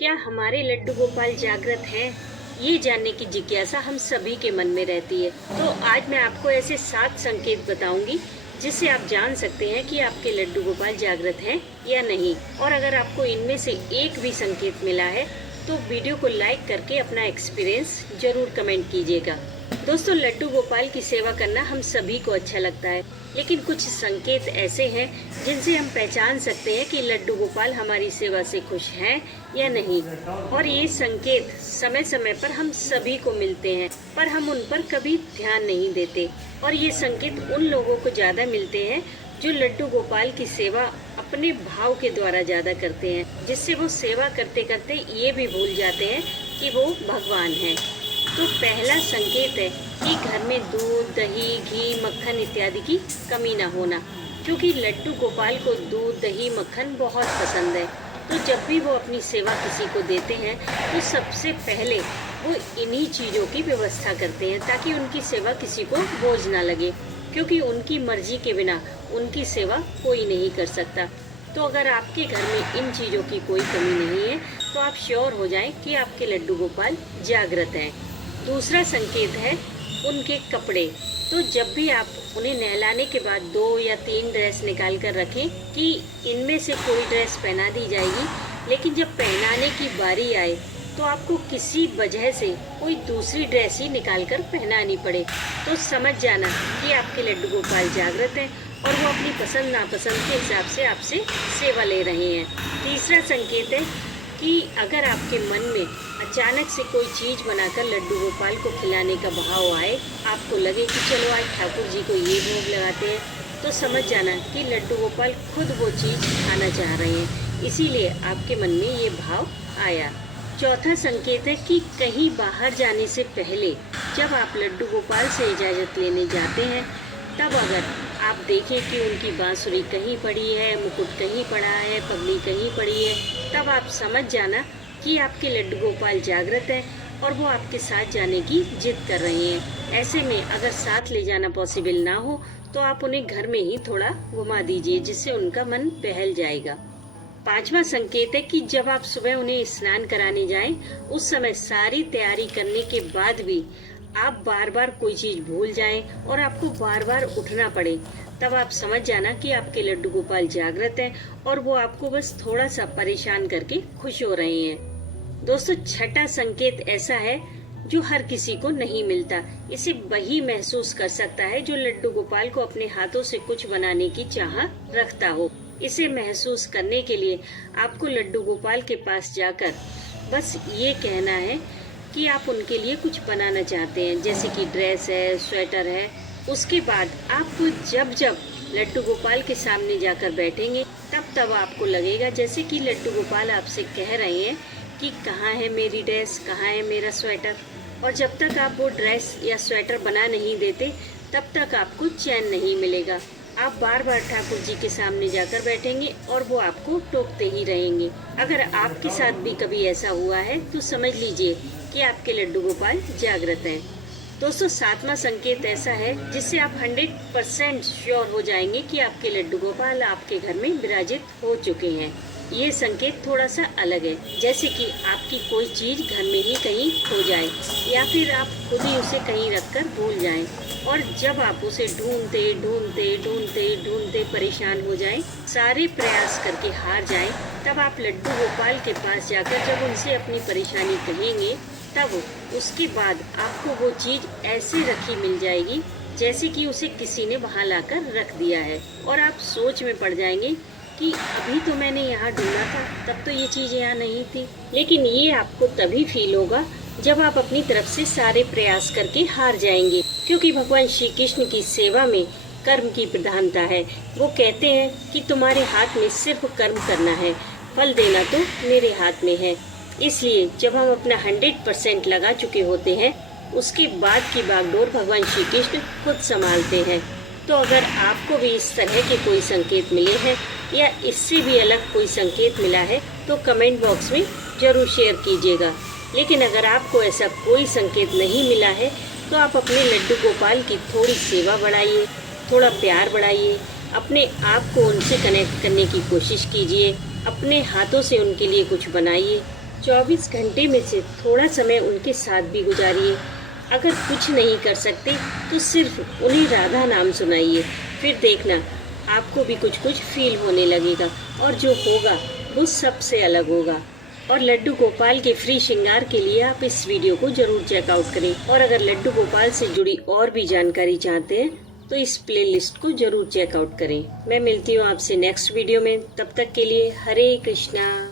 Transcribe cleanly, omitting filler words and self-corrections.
क्या हमारे लड्डू गोपाल जागृत हैं? ये जानने की जिज्ञासा हम सभी के मन में रहती है। तो आज मैं आपको ऐसे 7 संकेत बताऊंगी जिससे आप जान सकते हैं कि आपके लड्डू गोपाल जागृत हैं या नहीं। और अगर आपको इनमें से एक भी संकेत मिला है तो वीडियो को लाइक करके अपना एक्सपीरियंस जरूर कमेंट कीजिएगा। दोस्तों, लड्डू गोपाल की सेवा करना हम सभी को अच्छा लगता है, लेकिन कुछ संकेत ऐसे हैं जिनसे हम पहचान सकते हैं कि लड्डू गोपाल हमारी सेवा से खुश हैं या नहीं। और ये संकेत समय समय पर हम सभी को मिलते हैं, पर हम उन पर कभी ध्यान नहीं देते। और ये संकेत उन लोगों को ज्यादा मिलते हैं जो लड्डू गोपाल की सेवा अपने भाव के द्वारा ज्यादा करते हैं, जिससे वो सेवा करते करते ये भी भूल जाते हैं कि वो भगवान हैं। तो पहला संकेत है कि घर में दूध, दही, घी, मक्खन इत्यादि की कमी न होना, क्योंकि लड्डू गोपाल को दूध, दही, मक्खन बहुत पसंद है। तो जब भी वो अपनी सेवा किसी को देते हैं तो सबसे पहले वो इन्हीं चीज़ों की व्यवस्था करते हैं ताकि उनकी सेवा किसी को बोझ ना लगे, क्योंकि उनकी मर्जी के बिना उनकी सेवा कोई नहीं कर सकता। तो अगर आपके घर में इन चीज़ों की कोई कमी नहीं है तो आप श्योर हो जाएं कि आपके लड्डू गोपाल जागृत हैं। दूसरा संकेत है उनके कपड़े। तो जब भी आप उन्हें नहलाने के बाद 2 या 3 ड्रेस निकाल कर रखें कि इनमें से कोई ड्रेस पहना दी जाएगी, लेकिन जब पहनाने की बारी आए तो आपको किसी वजह से कोई दूसरी ड्रेस ही निकाल कर पहनानी पड़े, तो समझ जाना कि आपके लड्डू गोपाल जागृत हैं और वो अपनी पसंद नापसंद के हिसाब से आपसे सेवा ले रहे हैं। तीसरा संकेत है कि अगर आपके मन में अचानक से कोई चीज़ बनाकर लड्डू गोपाल को खिलाने का भाव आए, आपको लगे कि चलो आज ठाकुर जी को ये भोग लगाते हैं, तो समझ जाना कि लड्डू गोपाल खुद वो चीज़ खाना चाह रहे हैं, इसीलिए आपके मन में ये भाव आया। चौथा संकेत है कि कहीं बाहर जाने से पहले जब आप लड्डू गोपाल से इजाज़त लेने जाते हैं, तब अगर आप देखें कि उनकी बांसुरी कहीं पड़ी है, मुकुट कहीं पड़ा है, पगड़ी कहीं पड़ी है, तब आप समझ जाना कि आपके लड्डू गोपाल जागृत हैं और वो आपके साथ जाने की जिद कर रहे हैं। ऐसे में अगर साथ ले जाना पॉसिबल ना हो तो आप उन्हें घर में ही थोड़ा घुमा दीजिए, जिससे उनका मन बहल जाएगा। पांचवा संकेत है कि जब आप सुबह उन्हें स्नान कराने जाएं, उस समय सारी तैयारी करने के बाद भी आप बार बार कोई चीज भूल जाएं और आपको बार बार उठना पड़े, तब आप समझ जाना कि आपके लड्डू गोपाल जागृत हैं और वो आपको बस थोड़ा सा परेशान करके खुश हो रहे हैं। दोस्तों, छठा संकेत ऐसा है जो हर किसी को नहीं मिलता। इसे वही महसूस कर सकता है जो लड्डू गोपाल को अपने हाथों से कुछ बनाने की चाह रखता हो। इसे महसूस करने के लिए आपको लड्डू गोपाल के पास जाकर बस ये कहना है कि आप उनके लिए कुछ बनाना चाहते हैं, जैसे कि ड्रेस है, स्वेटर है। उसके बाद आप जब जब लड्डू गोपाल के सामने जाकर बैठेंगे तब आपको लगेगा जैसे कि लड्डू गोपाल आपसे कह रहे हैं कि कहाँ है मेरी ड्रेस, कहाँ है मेरा स्वेटर। और जब तक आप वो ड्रेस या स्वेटर बना नहीं देते तब तक आपको चैन नहीं मिलेगा। आप बार बार ठाकुर जी के सामने जाकर बैठेंगे और वो आपको टोकते ही रहेंगे। अगर आपके साथ भी कभी ऐसा हुआ है तो समझ लीजिए कि आपके लड्डू गोपाल जागृत हैं। दोस्तों, 7वां संकेत ऐसा है जिससे आप 100% श्योर हो जाएंगे कि आपके लड्डू गोपाल आपके घर में विराजित हो चुके हैं। ये संकेत थोड़ा सा अलग है, जैसे कि आपकी कोई चीज घर में ही कहीं खो जाए या फिर आप खुद ही उसे कहीं रखकर भूल जाएं, और जब आप उसे ढूंढते ढूंढते ढूंढते ढूंढते परेशान हो जाएं, सारे प्रयास करके हार जाएं, तब आप लड्डू गोपाल के पास जाकर जब उनसे अपनी परेशानी कहेंगे, तब उसके बाद आपको वो चीज ऐसे रखी मिल जाएगी जैसे कि उसे किसी ने वहां लाकर रख दिया है, और आप सोच में पड़ जाएंगे कि अभी तो मैंने यहाँ ढूंढा था, तब तो ये चीज यहाँ नहीं थी। लेकिन ये आपको तभी फील होगा जब आप अपनी तरफ से सारे प्रयास करके हार जाएंगे, क्योंकि भगवान श्री कृष्ण की सेवा में कर्म की प्रधानता है। वो कहते हैं कि तुम्हारे हाथ में सिर्फ कर्म करना है, फल देना तो मेरे हाथ में है। इसलिए जब हम अपना 100% लगा चुके होते हैं, उसके बाद की बागडोर भगवान श्री कृष्ण खुद संभालते हैं। तो अगर आपको भी इस तरह के कोई संकेत मिले हैं या इससे भी अलग कोई संकेत मिला है तो कमेंट बॉक्स में जरूर शेयर कीजिएगा। लेकिन अगर आपको ऐसा कोई संकेत नहीं मिला है तो आप अपने लड्डू गोपाल की थोड़ी सेवा बढ़ाइए, थोड़ा प्यार बढ़ाइए, अपने आप को उनसे कनेक्ट करने की कोशिश कीजिए, अपने हाथों से उनके लिए कुछ बनाइए। 24 घंटे में से थोड़ा समय उनके साथ भी गुजारिए। अगर कुछ नहीं कर सकते तो सिर्फ उन्हें राधा नाम सुनाइए, फिर देखना आपको भी कुछ कुछ फील होने लगेगा और जो होगा वो सबसे अलग होगा। और लड्डू गोपाल के फ्री श्रृंगार के लिए आप इस वीडियो को जरूर चेकआउट करें। और अगर लड्डू गोपाल से जुड़ी और भी जानकारी चाहते हैं तो इस प्लेलिस्ट को जरूर चेकआउट करें। मैं मिलती हूँ आपसे नेक्स्ट वीडियो में, तब तक के लिए हरे कृष्णा।